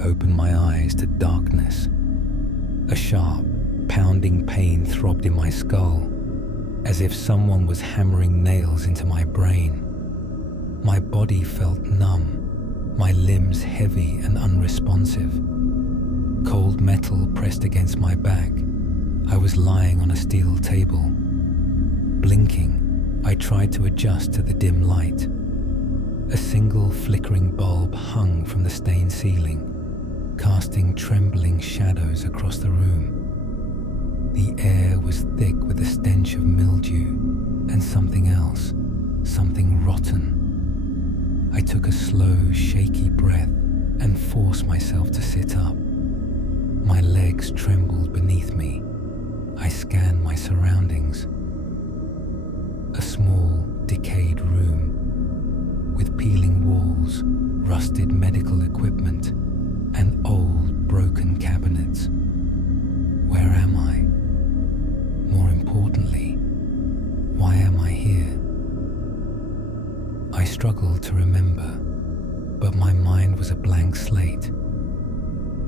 opened my eyes to darkness. A sharp, pounding pain throbbed in my skull, as if someone was hammering nails into my brain. My body felt numb, my limbs heavy and unresponsive. Cold metal pressed against my back. I was lying on a steel table. Blinking, I tried to adjust to the dim light. A single flickering bulb hung from the stained ceiling, casting trembling shadows across the room. The air was thick with the stench of mildew and something else, something rotten. I took a slow, shaky breath and forced myself to sit up. My legs trembled beneath me. I scanned my surroundings. A small, decayed room with peeling walls, rusted medical equipment, and old, broken cabinets. Where am I? More importantly, why am I here? I struggled to remember, but my mind was a blank slate.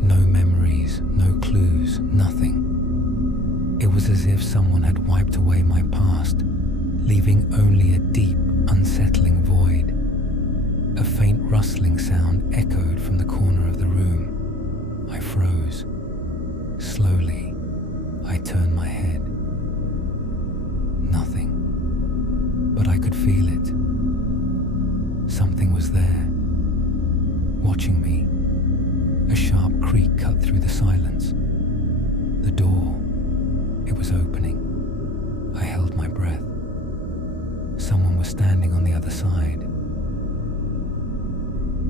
No memories, no clues, nothing. It was as if someone had wiped away my past, leaving only a deep, unsettling void. A faint rustling sound echoed from the corner of the room. I froze. Slowly, I turned my head. Nothing. But I could feel it. Something was there, watching me. A sharp creak cut through the silence. The door, it was opening. I held my breath. Someone was standing on the other side.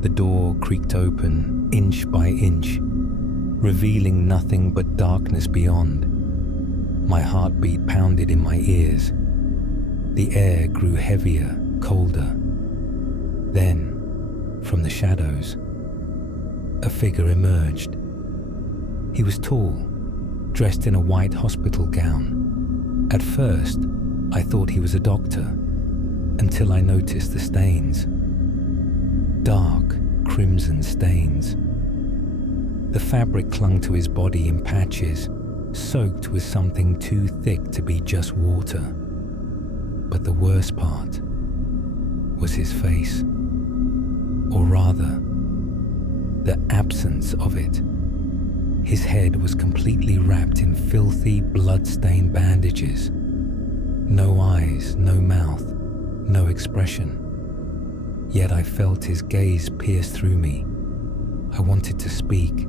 The door creaked open, inch by inch, revealing nothing but darkness beyond. My heartbeat pounded in my ears. The air grew heavier, colder. Then, from the shadows, a figure emerged. He was tall, dressed in a white hospital gown. At first, I thought he was a doctor, until I noticed the stains. Dark, crimson stains. The fabric clung to his body in patches, soaked with something too thick to be just water. But the worst part was his face. Or rather, the absence of it. His head was completely wrapped in filthy, blood-stained bandages. No eyes, no mouth, no expression. Yet I felt his gaze pierce through me. I wanted to speak,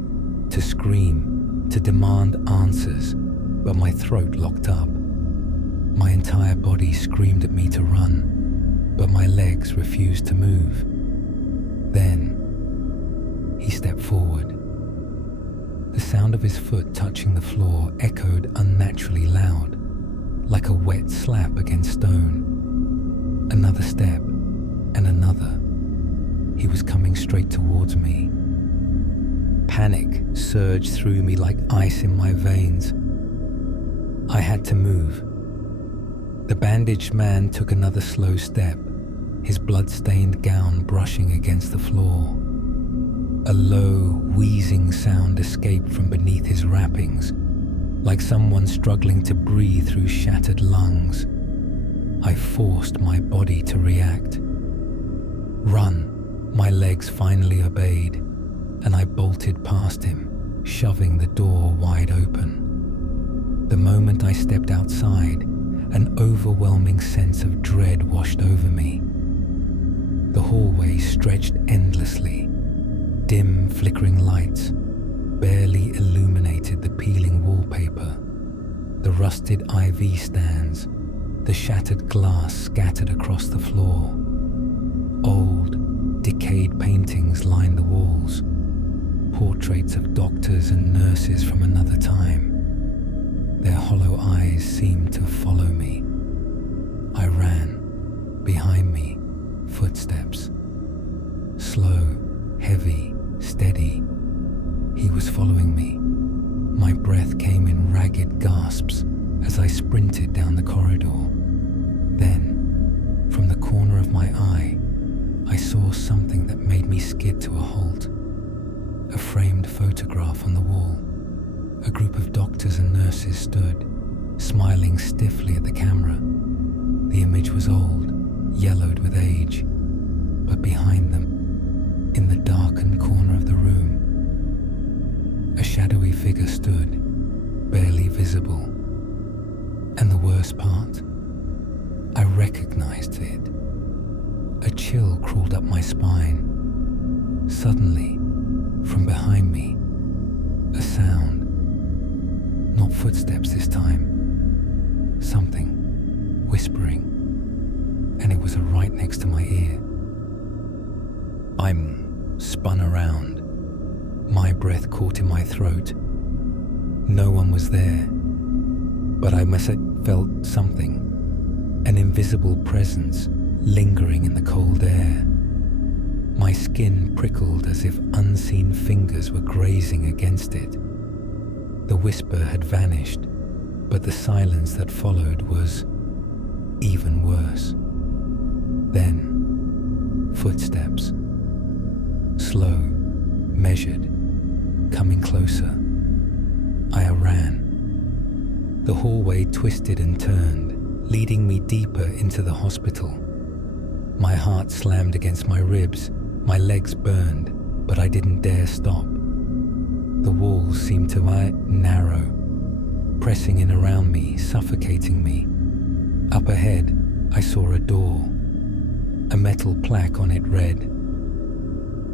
to scream, to demand answers, but my throat locked up. My entire body screamed at me to run, but my legs refused to move. Then, he stepped forward. The sound of his foot touching the floor echoed unnaturally loud, like a wet slap against stone. Another step, and another. He was coming straight towards me. Panic surged through me like ice in my veins. I had to move. The bandaged man took another slow step, his blood-stained gown brushing against the floor. A low, wheezing sound escaped from beneath his wrappings, like someone struggling to breathe through shattered lungs. I forced my body to react. Run, my legs finally obeyed, and I bolted past him, shoving the door wide open. The moment I stepped outside, an overwhelming sense of dread washed over me. The hallway stretched endlessly. Dim, flickering lights barely illuminated the peeling wallpaper, the rusted IV stands, the shattered glass scattered across the floor. Old, decayed paintings lined the walls, portraits of doctors and nurses from another time. Their hollow eyes seemed to follow me. I ran. Behind me, footsteps. Slow, heavy, steady. He was following me. My breath came in ragged gasps as I sprinted down the corridor. Then, from the corner of my eye, I saw something that made me skid to a halt. A framed photograph on the wall. A group of doctors and nurses stood, smiling stiffly at the camera. The image was old, yellowed with age, but behind them, in the darkened corner of the room, a shadowy figure stood, barely visible. And the worst part, I recognized it. A chill crawled up my spine. Suddenly, from behind me, a sound. Not footsteps this time. Something whispering, and it was right next to my ear. I'm spun around, my breath caught in my throat. No one was there, but I must have felt something, an invisible presence lingering in the cold air. My skin prickled as if unseen fingers were grazing against it. The whisper had vanished, but the silence that followed was even worse. Then, footsteps. Slow, measured, coming closer. I ran. The hallway twisted and turned, leading me deeper into the hospital. My heart slammed against my ribs, my legs burned, but I didn't dare stop. The walls seemed to narrow, pressing in around me, suffocating me. Up ahead, I saw a door. A metal plaque on it read,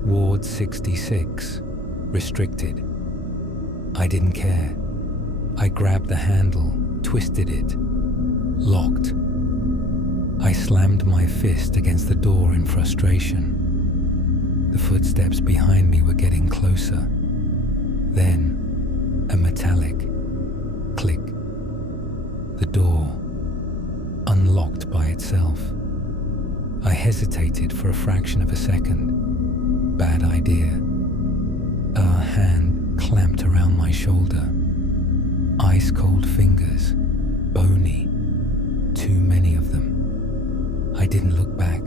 Ward 66, restricted. I didn't care. I grabbed the handle, twisted it, locked. I slammed my fist against the door in frustration. The footsteps behind me were getting closer. Then, a metallic click. The door unlocked by itself. I hesitated for a fraction of a second. Bad idea. A hand clamped around my shoulder. Ice-cold fingers, bony, too many of them. I didn't look back.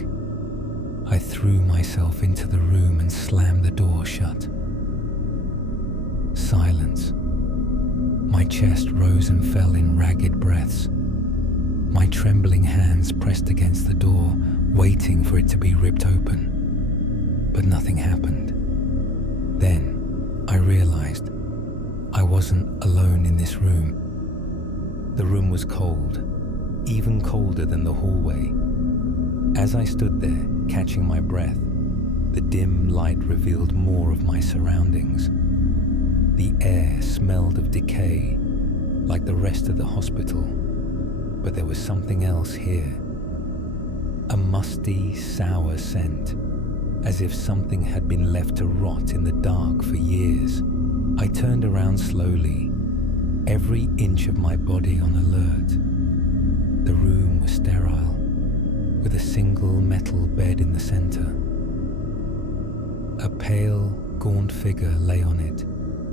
I threw myself into the room and slammed the door shut. Silence. My chest rose and fell in ragged breaths. My trembling hands pressed against the door, waiting for it to be ripped open. But nothing happened. Then I realized I wasn't alone in this room. The room was cold, even colder than the hallway. As I stood there, catching my breath, the dim light revealed more of my surroundings. The air smelled of decay, like the rest of the hospital, but there was something else here. A musty, sour scent, as if something had been left to rot in the dark for years. I turned around slowly, every inch of my body on alert. The room was sterile, with a single metal bed in the center. A pale, gaunt figure lay on it,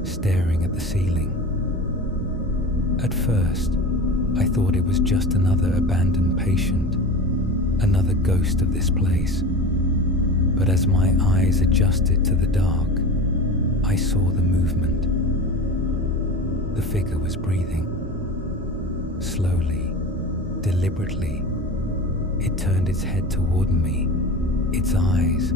staring at the ceiling. At first, I thought it was just another abandoned patient, another ghost of this place. But as my eyes adjusted to the dark, I saw the movement. The figure was breathing. Slowly, deliberately, it turned its head toward me, its eyes,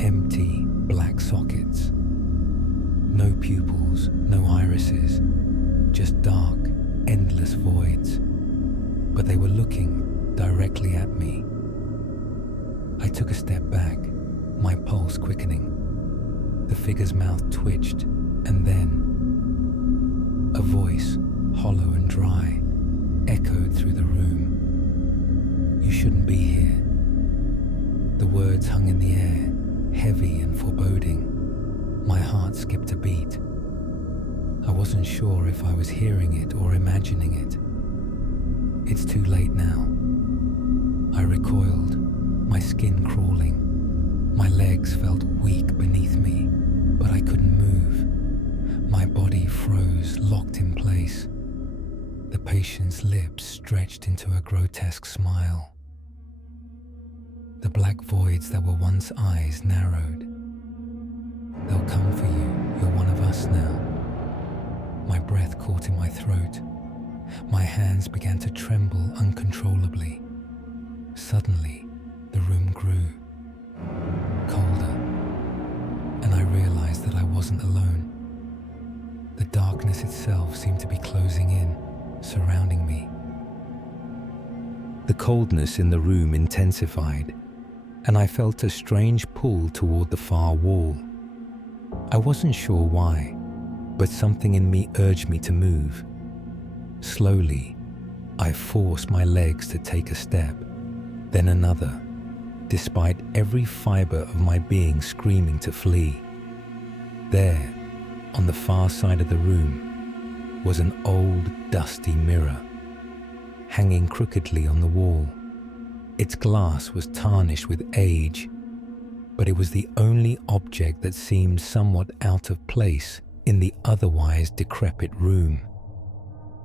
empty black sockets. No pupils, no irises, just dark, endless voids. But they were looking directly at me. I took a step back, my pulse quickening. The figure's mouth twitched, and then a voice, hollow and dry, echoed through the room. "You shouldn't be here." The words hung in the air, heavy and foreboding. My heart skipped a beat. I wasn't sure if I was hearing it or imagining it. It's too late now. I recoiled, my skin crawling. My legs felt weak beneath me, but I couldn't move. My body froze, locked in place. The patient's lips stretched into a grotesque smile. The black voids that were once eyes narrowed. They'll come for you. You're one of us now. My breath caught in my throat. My hands began to tremble uncontrollably. Suddenly, the room grew colder, and I realized that I wasn't alone. The darkness itself seemed to be closing in, surrounding me. The coldness in the room intensified, and I felt a strange pull toward the far wall. I wasn't sure why, but something in me urged me to move. Slowly, I forced my legs to take a step, then another, despite every fiber of my being screaming to flee. There, on the far side of the room, was an old, dusty mirror, hanging crookedly on the wall. Its glass was tarnished with age, but it was the only object that seemed somewhat out of place in the otherwise decrepit room.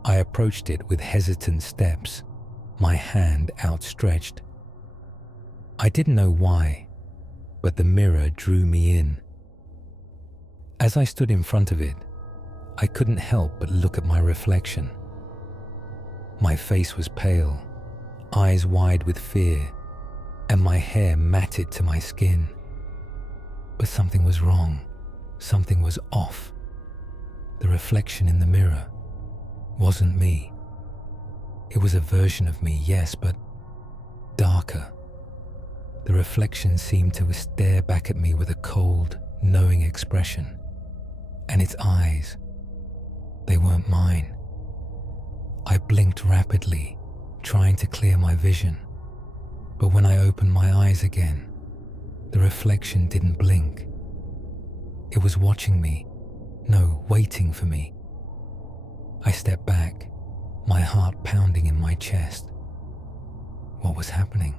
I approached it with hesitant steps, my hand outstretched. I didn't know why, but the mirror drew me in. As I stood in front of it, I couldn't help but look at my reflection. My face was pale, eyes wide with fear, and my hair matted to my skin. But something was wrong. Something was off. The reflection in the mirror wasn't me. It was a version of me, yes, but darker. The reflection seemed to stare back at me with a cold, knowing expression. And its eyes, they weren't mine. I blinked rapidly, trying to clear my vision. But when I opened my eyes again, the reflection didn't blink. It was watching me, no, waiting for me. I stepped back, my heart pounding in my chest. What was happening?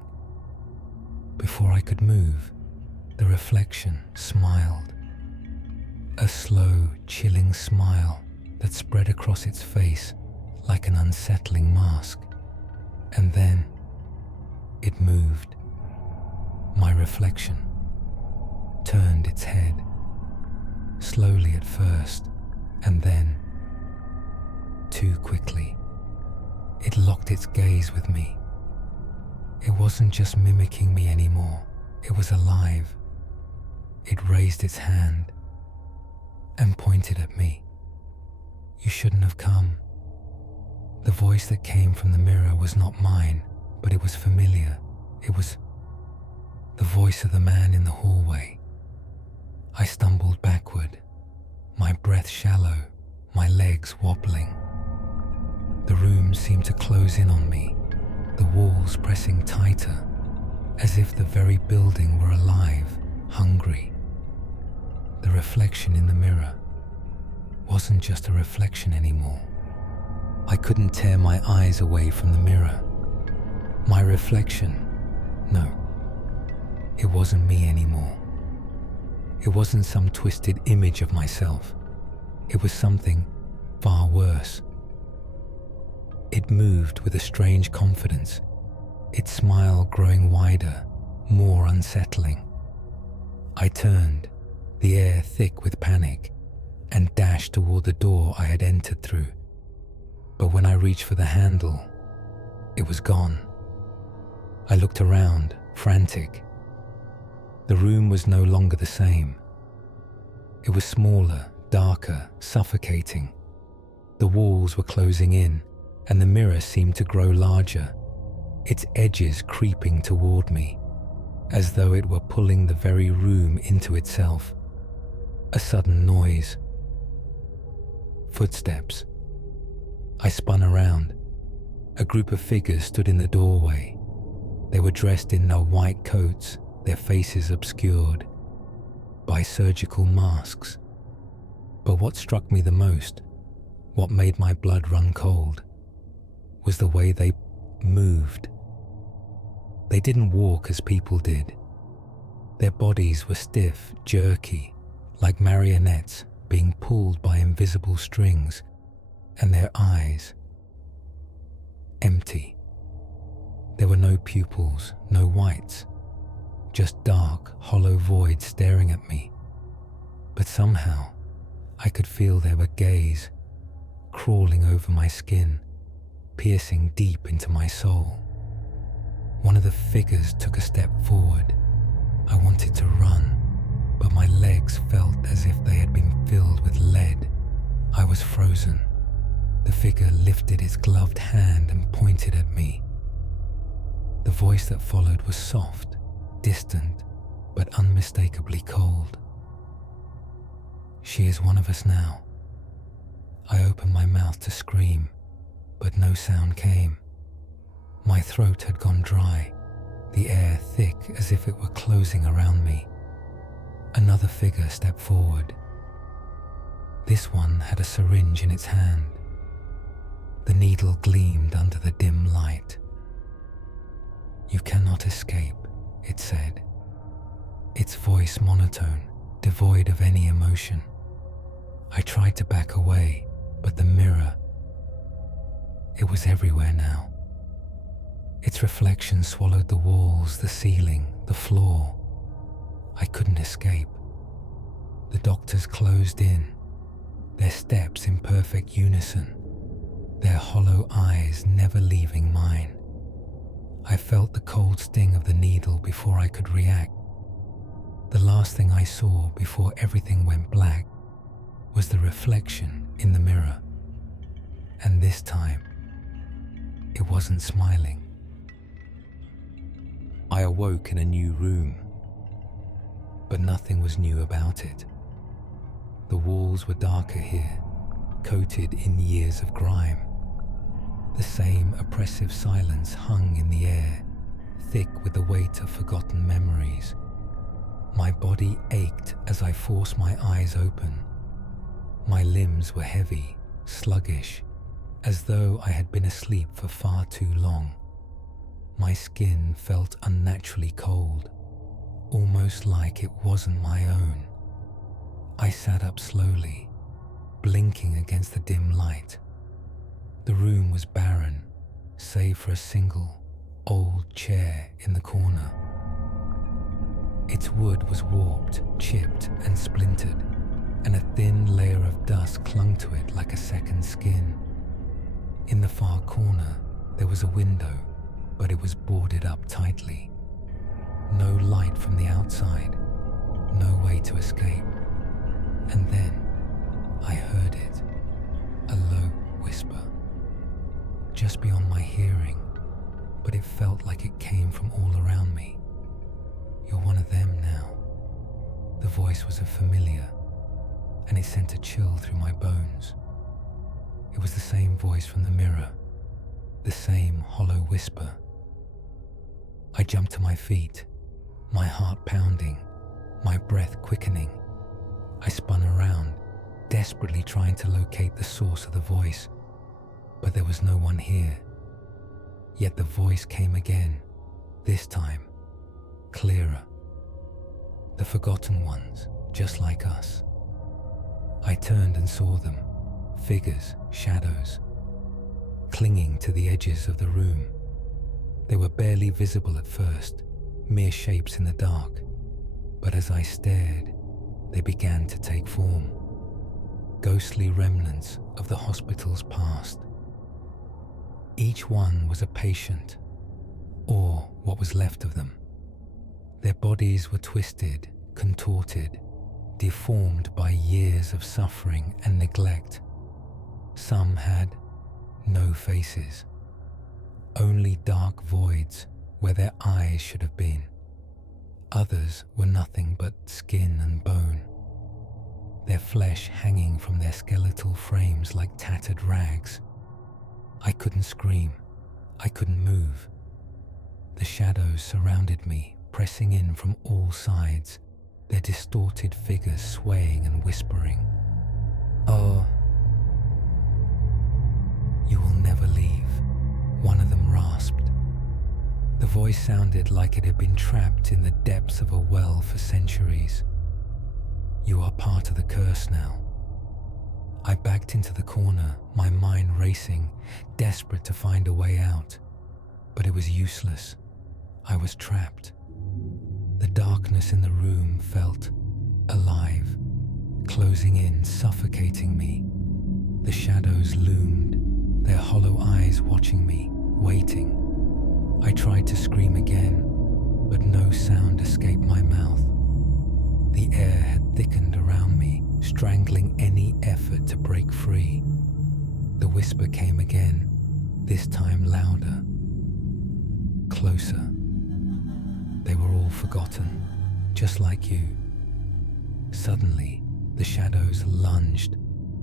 Before I could move, the reflection smiled. A slow, chilling smile that spread across its face like an unsettling mask. And then it moved. My reflection turned its head, slowly at first, and then, too quickly, it locked its gaze with me. It wasn't just mimicking me anymore, it was alive. It raised its hand and pointed at me. You shouldn't have come. The voice that came from the mirror was not mine, but it was familiar. It was the voice of the man in the hallway. I stumbled backward, my breath shallow, my legs wobbling. The room seemed to close in on me, the walls pressing tighter, as if the very building were alive, hungry. The reflection in the mirror wasn't just a reflection anymore. I couldn't tear my eyes away from the mirror. My reflection, no, it wasn't me anymore. It wasn't some twisted image of myself. It was something far worse. It moved with a strange confidence, its smile growing wider, more unsettling. I turned, the air thick with panic, and dashed toward the door I had entered through. But when I reached for the handle, it was gone. I looked around, frantic. The room was no longer the same. It was smaller, darker, suffocating. The walls were closing in, and the mirror seemed to grow larger, its edges creeping toward me, as though it were pulling the very room into itself. A sudden noise. Footsteps. I spun around. A group of figures stood in the doorway. They were dressed in white coats, their faces obscured by surgical masks. But what struck me the most, what made my blood run cold, was the way they moved. They didn't walk as people did. Their bodies were stiff, jerky, like marionettes being pulled by invisible strings, and their eyes empty. There were no pupils, no whites, just dark, hollow voids staring at me. but somehow I could feel their gaze crawling over my skin, piercing deep into my soul. One of the figures took a step forward. I wanted to run, but my legs felt as if they had been filled with lead. I was frozen. The figure lifted its gloved hand and pointed at me. The voice that followed was soft, distant, but unmistakably cold. "She is one of us now." I opened my mouth to scream, but no sound came. My throat had gone dry, the air thick as if it were closing around me. Another figure stepped forward. This one had a syringe in its hand. The needle gleamed under the dim light. "You cannot escape," it said, its voice monotone, devoid of any emotion. I tried to back away, but the mirror, it was everywhere now. Its reflection swallowed the walls, the ceiling, the floor. I couldn't escape. The doctors closed in, their steps in perfect unison, their hollow eyes never leaving mine. I felt the cold sting of the needle before I could react. The last thing I saw before everything went black was the reflection in the mirror. And this time, it wasn't smiling. I awoke in a new room, but nothing was new about it. The walls were darker here, coated in years of grime. The same oppressive silence hung in the air, thick with the weight of forgotten memories. My body ached as I forced my eyes open. My limbs were heavy, sluggish, as though I had been asleep for far too long. My skin felt unnaturally cold, almost like it wasn't my own. I sat up slowly, blinking against the dim light. The room was barren, save for a single, old chair in the corner. Its wood was warped, chipped, and splintered, and a thin layer of dust clung to it like a second skin. In the far corner, there was a window, but it was boarded up tightly. No light from the outside, no way to escape. And then I heard it, a low whisper, just beyond my hearing, but it felt like it came from all around me. "You're one of them now." The voice was familiar, and it sent a chill through my bones. It was the same voice from the mirror, the same hollow whisper. I jumped to my feet, my heart pounding, my breath quickening. I spun around, desperately trying to locate the source of the voice, but there was no one here. Yet the voice came again, this time, clearer. The forgotten ones, just like us. I turned and saw them, figures, shadows, clinging to the edges of the room. They were barely visible at first, mere shapes in the dark, but as I stared, they began to take form. Ghostly remnants of the hospital's past. Each one was a patient, or what was left of them. Their bodies were twisted, contorted, deformed by years of suffering and neglect. Some had no faces, only dark voids where their eyes should have been. Others were nothing but skin and bone, their flesh hanging from their skeletal frames like tattered rags. I couldn't scream, I couldn't move. The shadows surrounded me, pressing in from all sides, their distorted figures swaying and whispering. "Oh, you will never leave," one of them rasped. The voice sounded like it had been trapped in the depths of a well for centuries. "You are part of the curse now." I backed into the corner, my mind racing, desperate to find a way out. But it was useless. I was trapped. The darkness in the room felt alive, closing in, suffocating me. The shadows loomed, their hollow eyes watching me, waiting. I tried to scream again, but no sound escaped my mouth. The air had thickened around me, strangling any effort to break free. The whisper came again, this time louder. Closer. They were all forgotten, just like you. Suddenly, the shadows lunged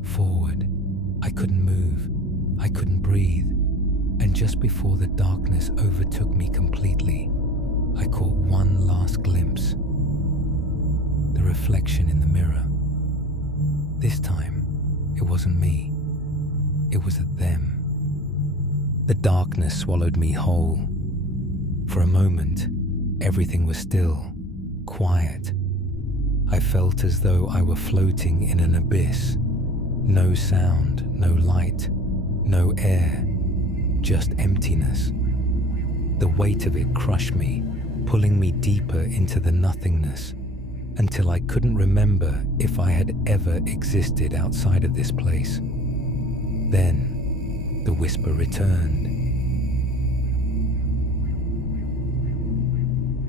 forward. I couldn't move, I couldn't breathe, and just before the darkness overtook me completely, I caught one last glimpse. The reflection in the mirror. This time, it wasn't me. It was them. The darkness swallowed me whole. For a moment, everything was still, quiet. I felt as though I were floating in an abyss. No sound, no light, no air, just emptiness. The weight of it crushed me, pulling me deeper into the nothingness, until I couldn't remember if I had ever existed outside of this place. Then, the whisper returned.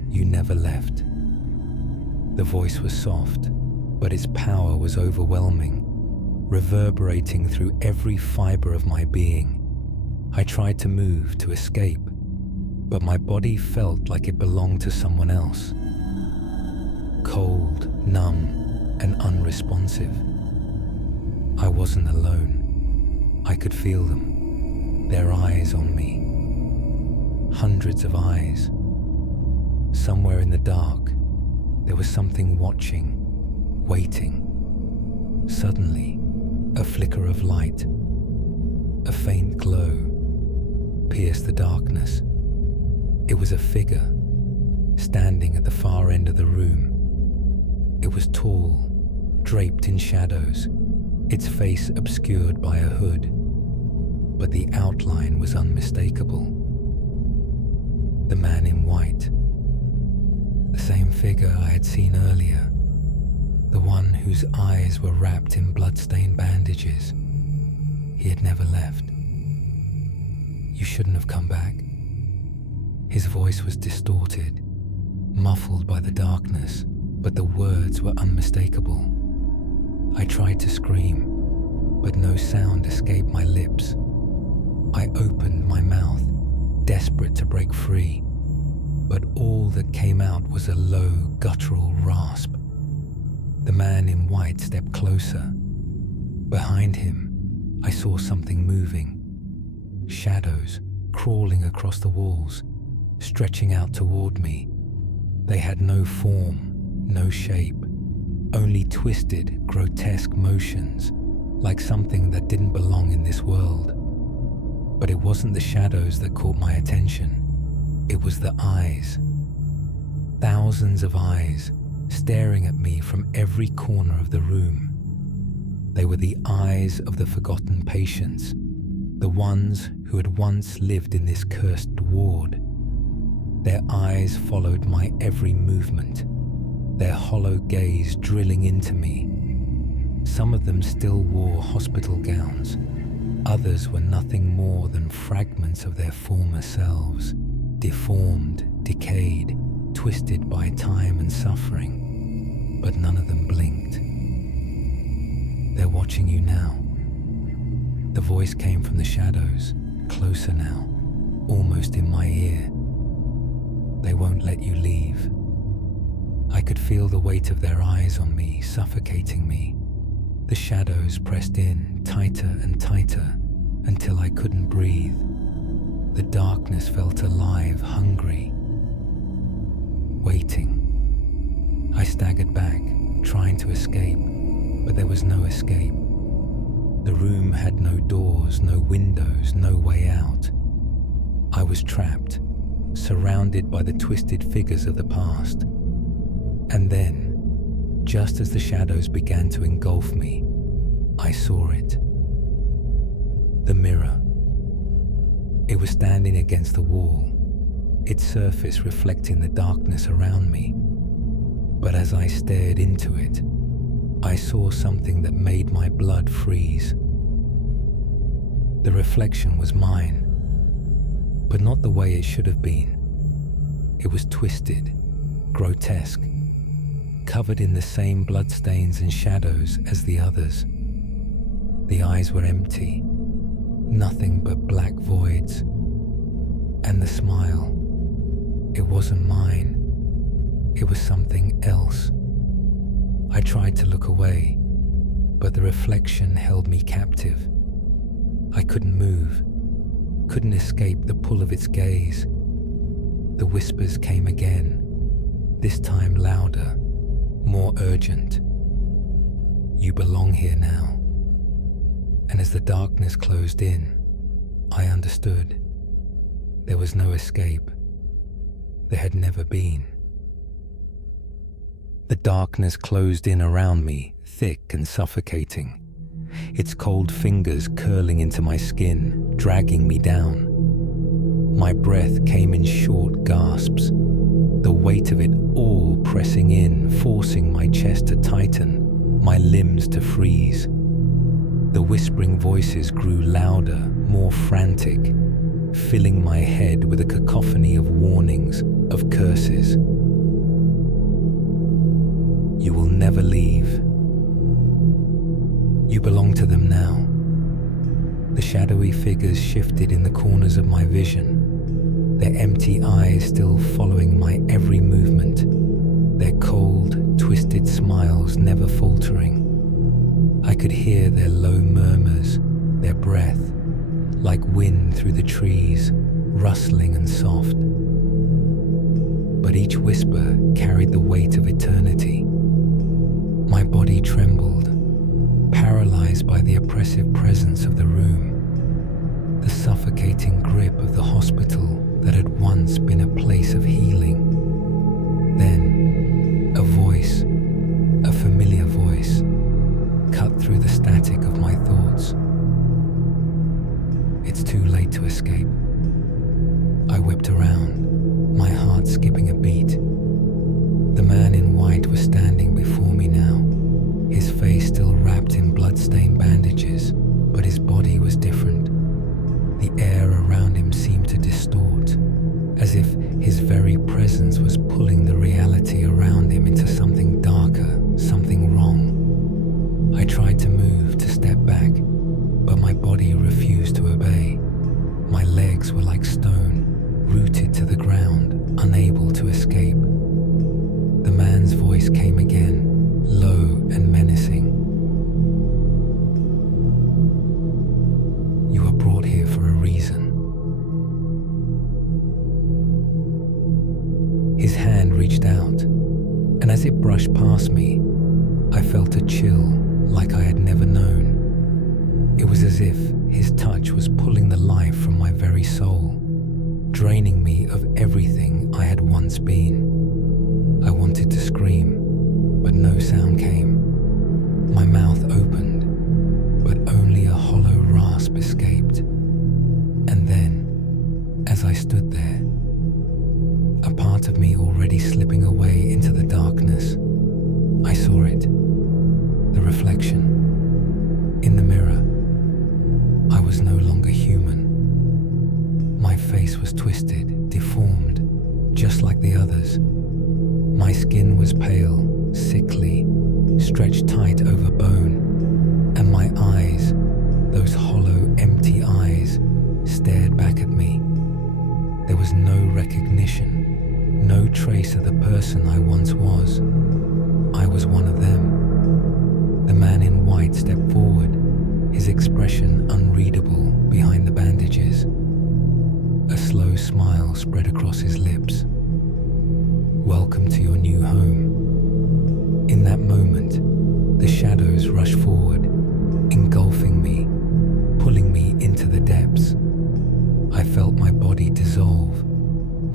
You never left. The voice was soft, but its power was overwhelming, reverberating through every fiber of my being. I tried to move, to escape, but my body felt like it belonged to someone else. Cold, numb, and unresponsive. I wasn't alone. I could feel them, their eyes on me. Hundreds of eyes. Somewhere in the dark, there was something watching, waiting. Suddenly, a flicker of light, a faint glow, pierced the darkness. It was a figure, standing at the far end of the room. It was tall, draped in shadows, its face obscured by a hood, but the outline was unmistakable. The man in white. The same figure I had seen earlier, the one whose eyes were wrapped in blood-stained bandages. He had never left. You shouldn't have come back. His voice was distorted, muffled by the darkness, but the words were unmistakable. I tried to scream, but no sound escaped my lips. I opened my mouth, desperate to break free, but all that came out was a low, guttural rasp. The man in white stepped closer. Behind him, I saw something moving. Shadows crawling across the walls, stretching out toward me. They had no form, no shape, only twisted, grotesque motions, like something that didn't belong in this world. But it wasn't the shadows that caught my attention. It was the eyes. Thousands of eyes staring at me from every corner of the room. They were the eyes of the forgotten patients, the ones who had once lived in this cursed ward. Their eyes followed my every movement, their hollow gaze drilling into me. Some of them still wore hospital gowns. Others were nothing more than fragments of their former selves, deformed, decayed, twisted by time and suffering, but none of them blinked. They're watching you now. The voice came from the shadows, closer now, almost in my ear. They won't let you leave. I could feel the weight of their eyes on me, suffocating me. The shadows pressed in, tighter and tighter, until I couldn't breathe. The darkness felt alive, hungry, waiting. I staggered back, trying to escape, but there was no escape. The room had no doors, no windows, no way out. I was trapped, surrounded by the twisted figures of the past. And then, just as the shadows began to engulf me, I saw it. The mirror. It was standing against the wall, its surface reflecting the darkness around me. But as I stared into it, I saw something that made my blood freeze. The reflection was mine, but not the way it should have been. It was twisted, grotesque, covered in the same bloodstains and shadows as the others. The eyes were empty, nothing but black voids. And the smile, it wasn't mine. It was something else. I tried to look away, but the reflection held me captive. I couldn't move, couldn't escape the pull of its gaze. The whispers came again, this time louder, more urgent. You belong here now. And as the darkness closed in, I understood. There was no escape. There had never been. The darkness closed in around me, thick and suffocating. Its cold fingers curling into my skin, dragging me down. My breath came in short gasps, the weight of it all pressing in, forcing my chest to tighten, my limbs to freeze. The whispering voices grew louder, more frantic, filling my head with a cacophony of warnings, of curses. You will never leave. You belong to them now. The shadowy figures shifted in the corners of my vision, their empty eyes still following my every movement, their cold, twisted smiles never faltering. I could hear their low murmurs, their breath, like wind through the trees, rustling and soft. But each whisper carried the weight of eternity. My body trembled, paralyzed by the oppressive presence of the room, the suffocating grip of the hospital that had once been a place of healing. Then, a voice, a familiar voice, cut through the static of my thoughts. It's too late to escape. I whipped around, my heart skipping a beat. The man in white was standing before me now, his face still wrapped in blood-stained bandages, but his body was different. The air around him seemed to distort, as if his very presence was pulling the reality around him into something darker, something wrong. I tried to move, to step back, but my body refused to obey. My legs were like stone, rooted to the ground, unable to escape. The man's voice came again, low and menacing. You were brought here for a reason. His hand reached out, and as it brushed past me, I felt a chill like I had never known. It was as if his touch was pulling the life from my very soul, draining me of everything I had once been. I wanted to scream, but no sound came. My mouth opened, but only a hollow rasp escaped. And then, as I stood there, a part of me already slipping away into the darkness, I saw it, the reflection. In the mirror, I was no longer human. My face was twisted, deformed, just like the others. My skin was pale, sickly, stretched tight over bone, and my eyes, those hollow, empty eyes, stared back at me. There was no recognition, no trace of the person I once was. I was one of them. The man in white stepped forward, his expression unreadable behind the bandages. A slow smile spread across his lips. Welcome to your new home. In that moment, the shadows rushed forward, engulfing me, pulling me into the depths. I felt my body dissolve,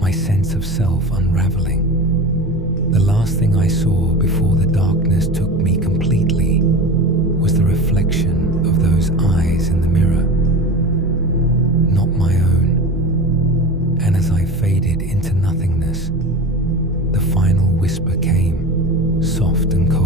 my sense of self unraveling. The last thing I saw before the darkness took me completely was the reflection of those eyes in the mirror. Not my own. And as I faded into nothingness, the final whisper came, soft and cold.